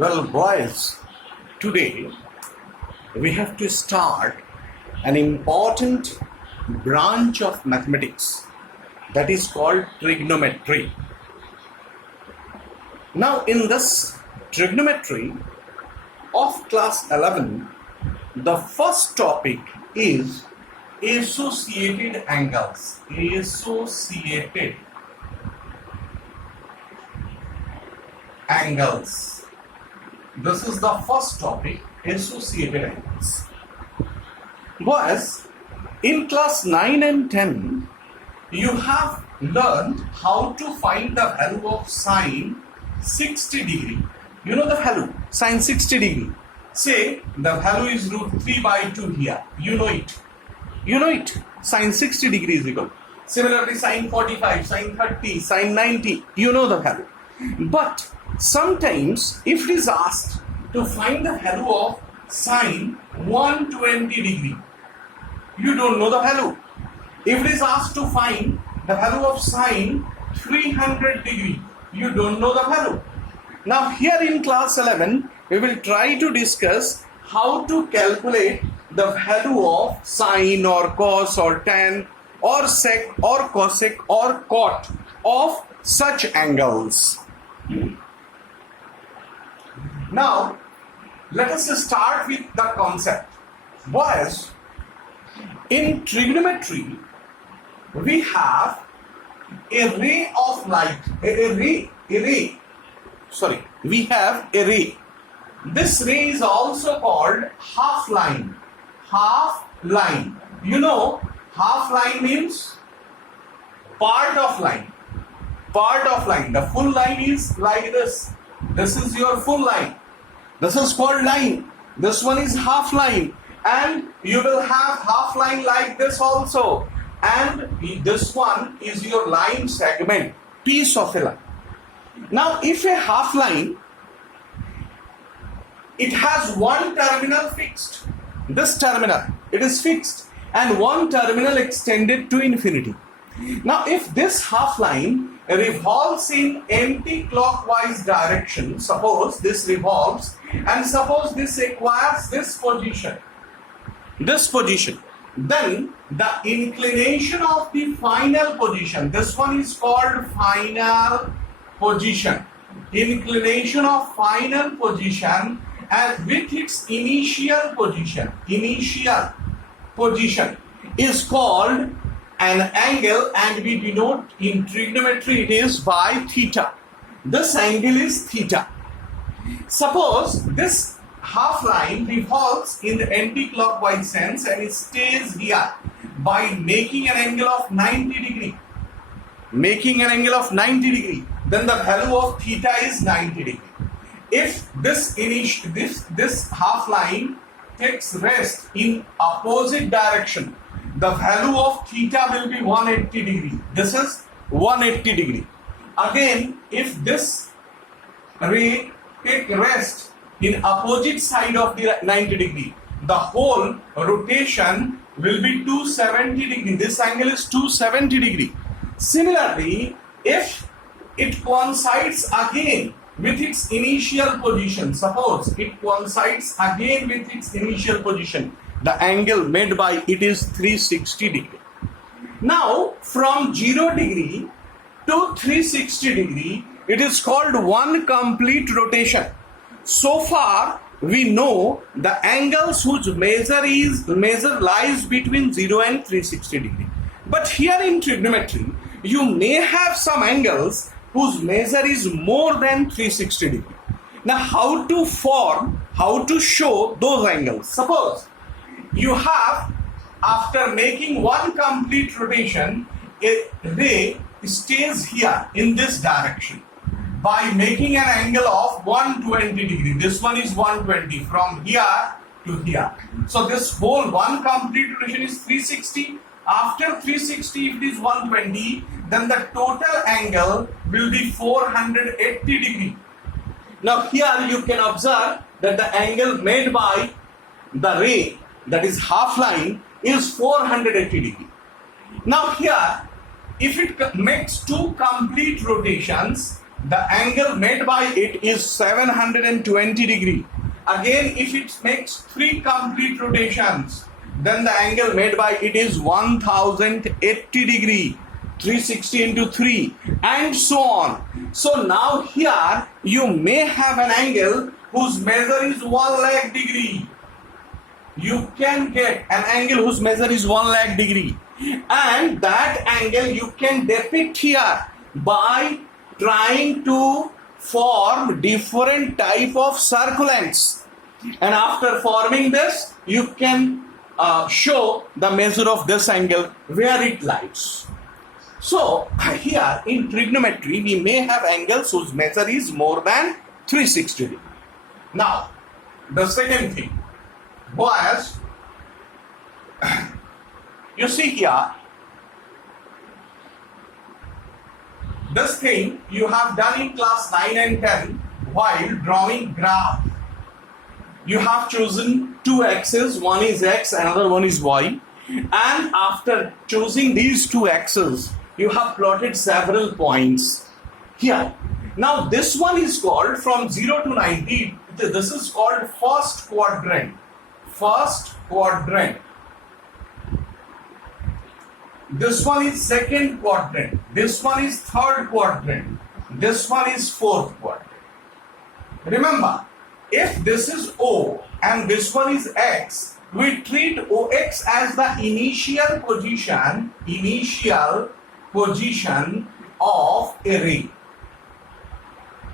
Well, boys, today we have to start an important branch of mathematics that is called trigonometry. Now, in this trigonometry of class 11, the first topic is associated angles. Associated angles. This is the first topic, associated angles. Boys, in class 9 and 10, you have learned how to find the value of sine 60 degree. You know the value, sine 60 degree. Say the value is root 3 by 2 here. You know it. Sine 60 degree is equal. Similarly, sine 45, sine 30, sine 90. You know the value. But sometimes if it is asked to find the value of sine 120 degree, you don't know the value. If it is asked to find the value of sine 300 degree, you don't know the value. Now here in class 11, we will try to discuss how to calculate the value of sine or cos or tan or sec or cosec or cot of such angles. Now, let us start with the concept. Boys, in trigonometry, we have a ray of light, we have a ray. This ray is also called half line. Half line. You know, half line means part of line. Part of line. The full line is like this. This is your full line. This is called line. This one is half line. And you will have half line like this also. And this one is your line segment, piece of a line. Now, if a half line, it has one terminal fixed. This terminal, it is fixed. And one terminal extended to infinity. Now, if this half line revolves in anti-clockwise direction, suppose this revolves and suppose this acquires this position, then the inclination of the final position, this one is called final position, inclination of final position and with its initial position is called an angle, and we denote in trigonometry it is by theta. This angle is theta. Suppose this half line revolves in the anti-clockwise sense and it stays here by making an angle of 90 degree. Then the value of theta is 90 degree. If this half line takes rest in opposite direction, the value of theta will be 180 degree. This is 180 degree. Again, if this ray take rest in opposite side of the 90 degree, the whole rotation will be 270 degree. This angle is 270 degree. Similarly, if it coincides again with its initial position, suppose it coincides again with its initial position, the angle made by it is 360 degree. Now, from 0 degree to 360 degree, it is called one complete rotation. So far, we know the angles whose measure lies between 0 and 360 degree. But here in trigonometry, you may have some angles whose measure is more than 360 degree. Now, how to show those angles? Suppose you have, after making one complete rotation, a ray stays here in this direction by making an angle of 120 degree. This one is 120 from here to here. So this whole one complete rotation is 360. After 360, if it is 120, then the total angle will be 480 degree. Now here you can observe that the angle made by the ray, that is half line, is 480 degree. Now here, if it makes two complete rotations, the angle made by it is 720 degree. Again, if it makes 3 complete rotations, then the angle made by it is 1080 degree. 360 into 3 and so on. So now here you may have an angle whose measure is 1 lakh degree. You can get an angle whose measure is 1 lakh degree, and that angle you can depict here by trying to form different type of circumference, and after forming this you can show the measure of this angle where it lies. So here in trigonometry we may have angles whose measure is more than 360 degree. Now the second thing was, you see here, this thing you have done in class 9 and 10 while drawing graph. You have chosen 2 axes, one is x, another one is y, and after choosing these 2 axes you have plotted several points here. Now this one is called from 0 to 90, this is called first quadrant. First quadrant. This one is second quadrant. This one is third quadrant. This one is fourth quadrant. Remember, if this is O and this one is X, we treat OX as the initial position of a ray.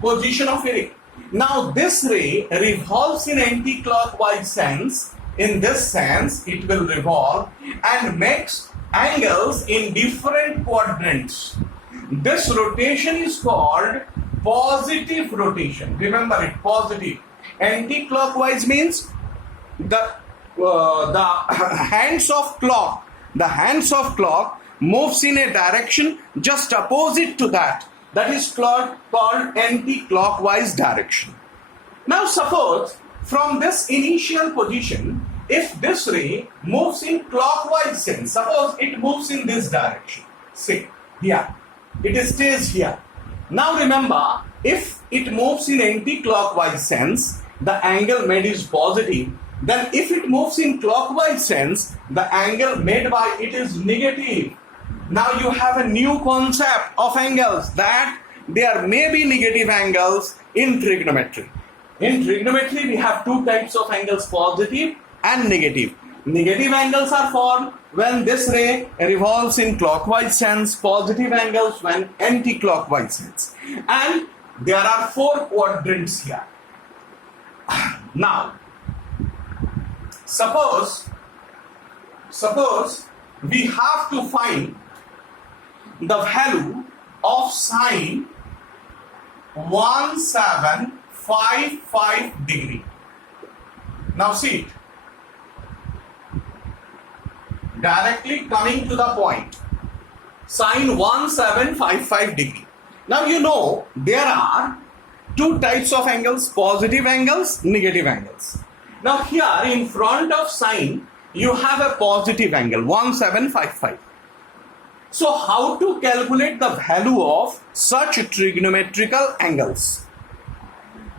Position of a ray. Now this ray revolves in anti-clockwise sense. In this sense, it will revolve and makes angles in different quadrants. This rotation is called positive rotation. Remember it, positive. Anti-clockwise means the hands of clock moves in a direction just opposite to that. That is called anti-clockwise direction. Now suppose from this initial position, if this ray moves in clockwise sense, suppose it moves in this direction, say here, it stays here. Now remember, if it moves in anti-clockwise sense, the angle made is positive. Then if it moves in clockwise sense, the angle made by it is negative. Now you have a new concept of angles, that there may be negative angles in trigonometry. In trigonometry we have 2 types of angles, positive and negative. Negative angles are formed when this ray revolves in clockwise sense, positive angles when anti-clockwise sense. And there are 4 quadrants here. Now suppose we have to find the value of sine 1755 degree. Now see it. Directly coming to the point. Sine 1755 degree. Now you know there are 2 types of angles, positive angles, negative angles. Now here in front of sine you have a positive angle 1755. So how to calculate the value of such trigonometrical angles?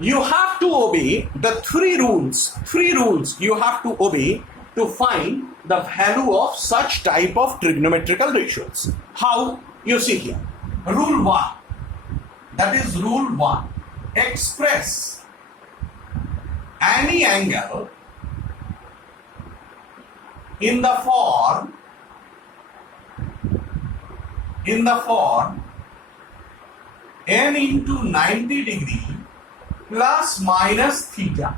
You have to obey the 3 rules. 3 rules you have to obey to find the value of such type of trigonometrical ratios. How? You see here. Rule 1. That is rule 1. Express any angle in the form n into 90 degree plus minus theta.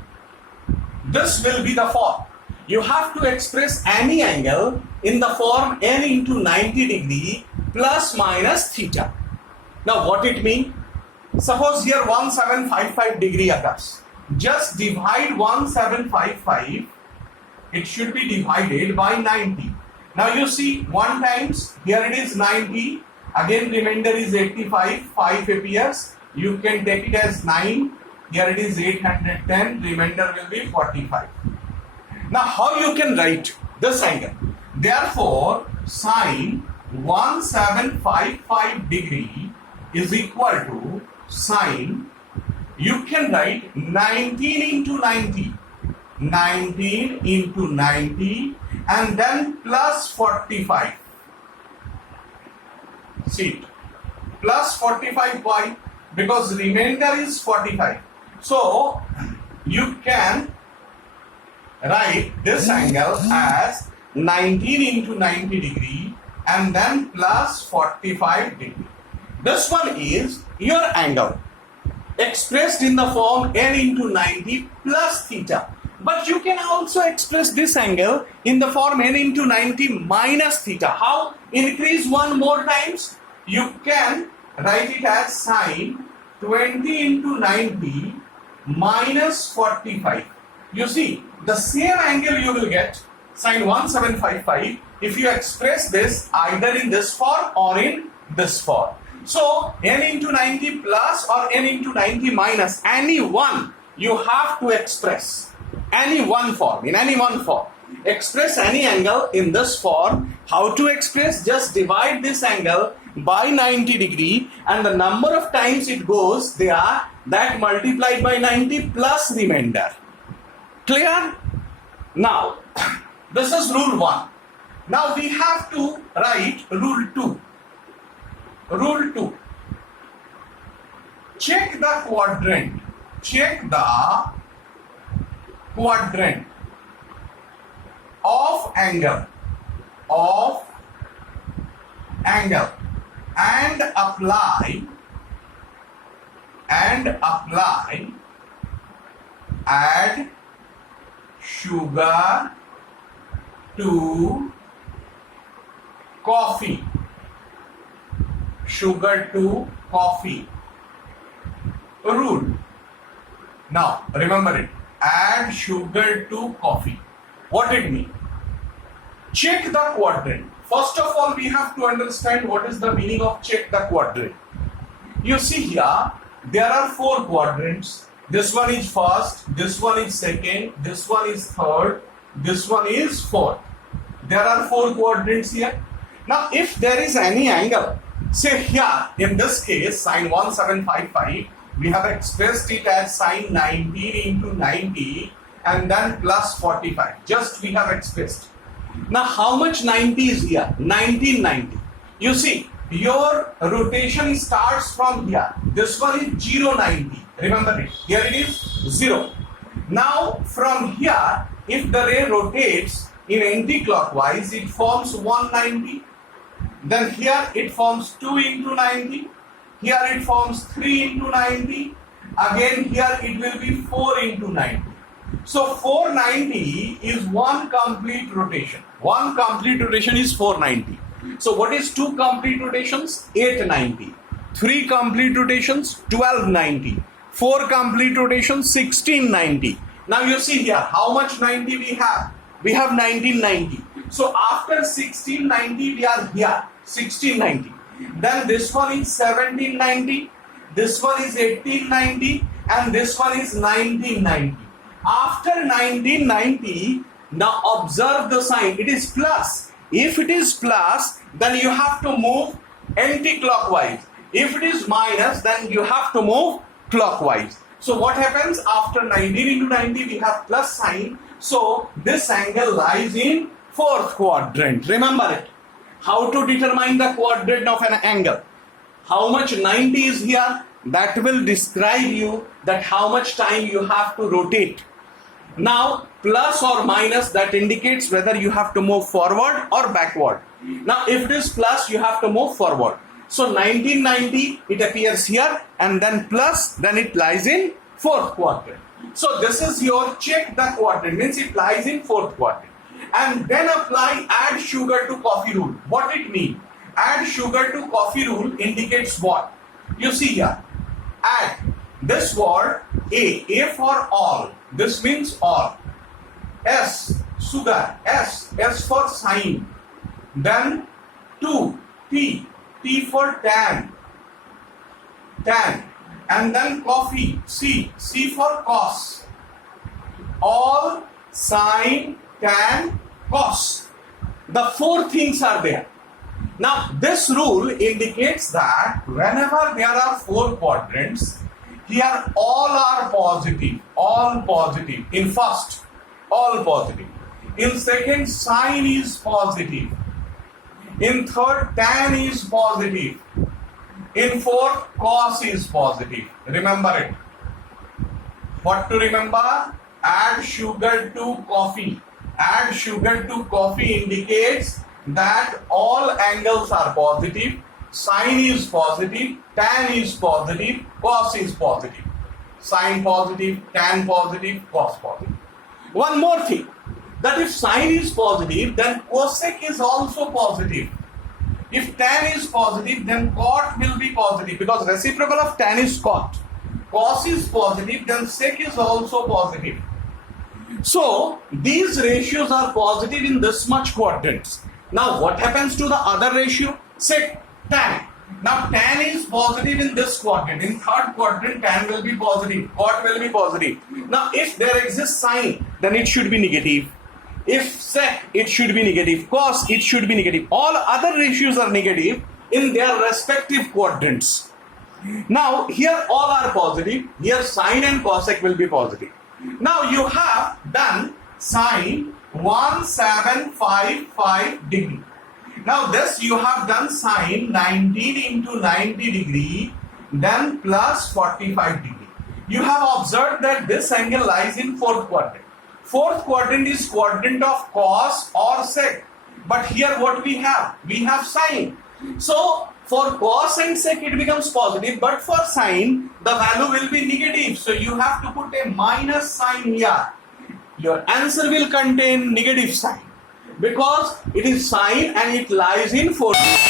This will be the form. You have to express any angle in the form n into 90 degree plus minus theta. Now what it means? Suppose here 1755 degree occurs. Just divide 1755. It should be divided by 90. Now you see 1 times, here it is 90, again remainder is 85, 5 appears, you can take it as 9, here it is 810, remainder will be 45. Now how you can write this angle? Therefore, sine 1755 degree is equal to sine, you can write 19 into 90. 19 into 90 and then plus 45. See, plus 45 why? Because remainder is 45. So you can write this angle as 19 into 90 degree and then plus 45 degree. This one is your angle expressed in the form n into 90 plus theta. But you can also express this angle in the form n into 90 minus theta. How? Increase one more times. You can write it as sine 20 into 90 minus 45. You see, the same angle you will get, sine 1755, if you express this either in this form or in this form. So, n into 90 plus or n into 90 minus, any one you have to express. Any one form, in any one form. Express any angle in this form. How to express? Just divide this angle by 90 degree and the number of times it goes there, that multiplied by 90 plus remainder. Clear? Now, this is rule 1. Now we have to write rule 2. Rule 2. Check the quadrant. Check the quadrant of angle and apply add sugar to coffee rule. Now remember it, add sugar to coffee. What it means? Check the quadrant. First of all, we have to understand what is the meaning of check the quadrant. You see here, there are 4 quadrants. This one is first, this one is second, this one is third, this one is fourth. There are 4 quadrants here. Now, if there is any angle, say here, in this case, sine 1755, we have expressed it as sine 19 into 90 and then plus 45. Just we have expressed. Now, how much 90 is here? 1990. You see, your rotation starts from here. This one is 090. Remember it. Here it is 0. Now, from here, if the ray rotates in anti-clockwise, it forms 190. Then here it forms 2 into 90. Here it forms 3 into 90. Again, here it will be 4 into 90. So 490 is one complete rotation. One complete rotation is 490. So what is 2 complete rotations? 890. 3 complete rotations? 1290. 4 complete rotations? 1690. Now you see here, how much 90 we have? We have 1990. So after 1690 we are here, 1690. Then this one is 1790, this one is 1890 and this one is 1990. After 1990, now observe the sign, it is plus. If it is plus, then you have to move anti-clockwise. If it is minus, then you have to move clockwise. So what happens after 19 into 90, we have plus sign. So this angle lies in 4th quadrant. Remember it. How to determine the quadrant of an angle? How much 90 is here? That will describe you that how much time you have to rotate. Now, plus or minus, that indicates whether you have to move forward or backward. Now, if it is plus, you have to move forward. So, 1990, it appears here, and then plus, then it lies in 4th quadrant. So, this is your check the quadrant, means it lies in 4th quadrant. And then apply add sugar to coffee rule. What it means? Add sugar to coffee rule indicates what? You see here, add this word A for all. This means all. S, sugar, S for sine. Then 2, T for tan. And then coffee, C for cos. All, sine, tan, cos. The 4 things are there. Now this rule indicates that whenever there are 4 quadrants, here all are positive, all positive. In first, all positive. In second, sine is positive. In third, tan is positive. In fourth, cos is positive. Remember it. What to remember? Add sugar to coffee. Add sugar to coffee indicates that all angles are positive. Sine is positive, tan is positive, cos is positive. Sine positive, tan positive, cos positive. One more thing, that if sine is positive, then cosec is also positive. If tan is positive, then cot will be positive because reciprocal of tan is cot. Cos is positive, then sec is also positive. So these ratios are positive in this much quadrants. Now what happens to the other ratio? Sec, tan. Now tan is positive in this quadrant. In third quadrant, tan will be positive, cot will be positive. Now if there exists sine, then it should be negative. If sec, it should be negative. Cos, it should be negative. All other ratios are negative in their respective quadrants. Now here all are positive. Here sine and cosec will be positive. Now you have done sine 1755 degree. Now this you have done sine 19 into 90 degree, then plus 45 degree. You have observed that this angle lies in fourth quadrant. Fourth quadrant is quadrant of cos or sec. But here what we have? We have sine. So for cos and sec it becomes positive, but for sine the value will be negative. So you have to put a minus sign here. Your answer will contain negative sign because it is sine and it lies in fourth quadrant.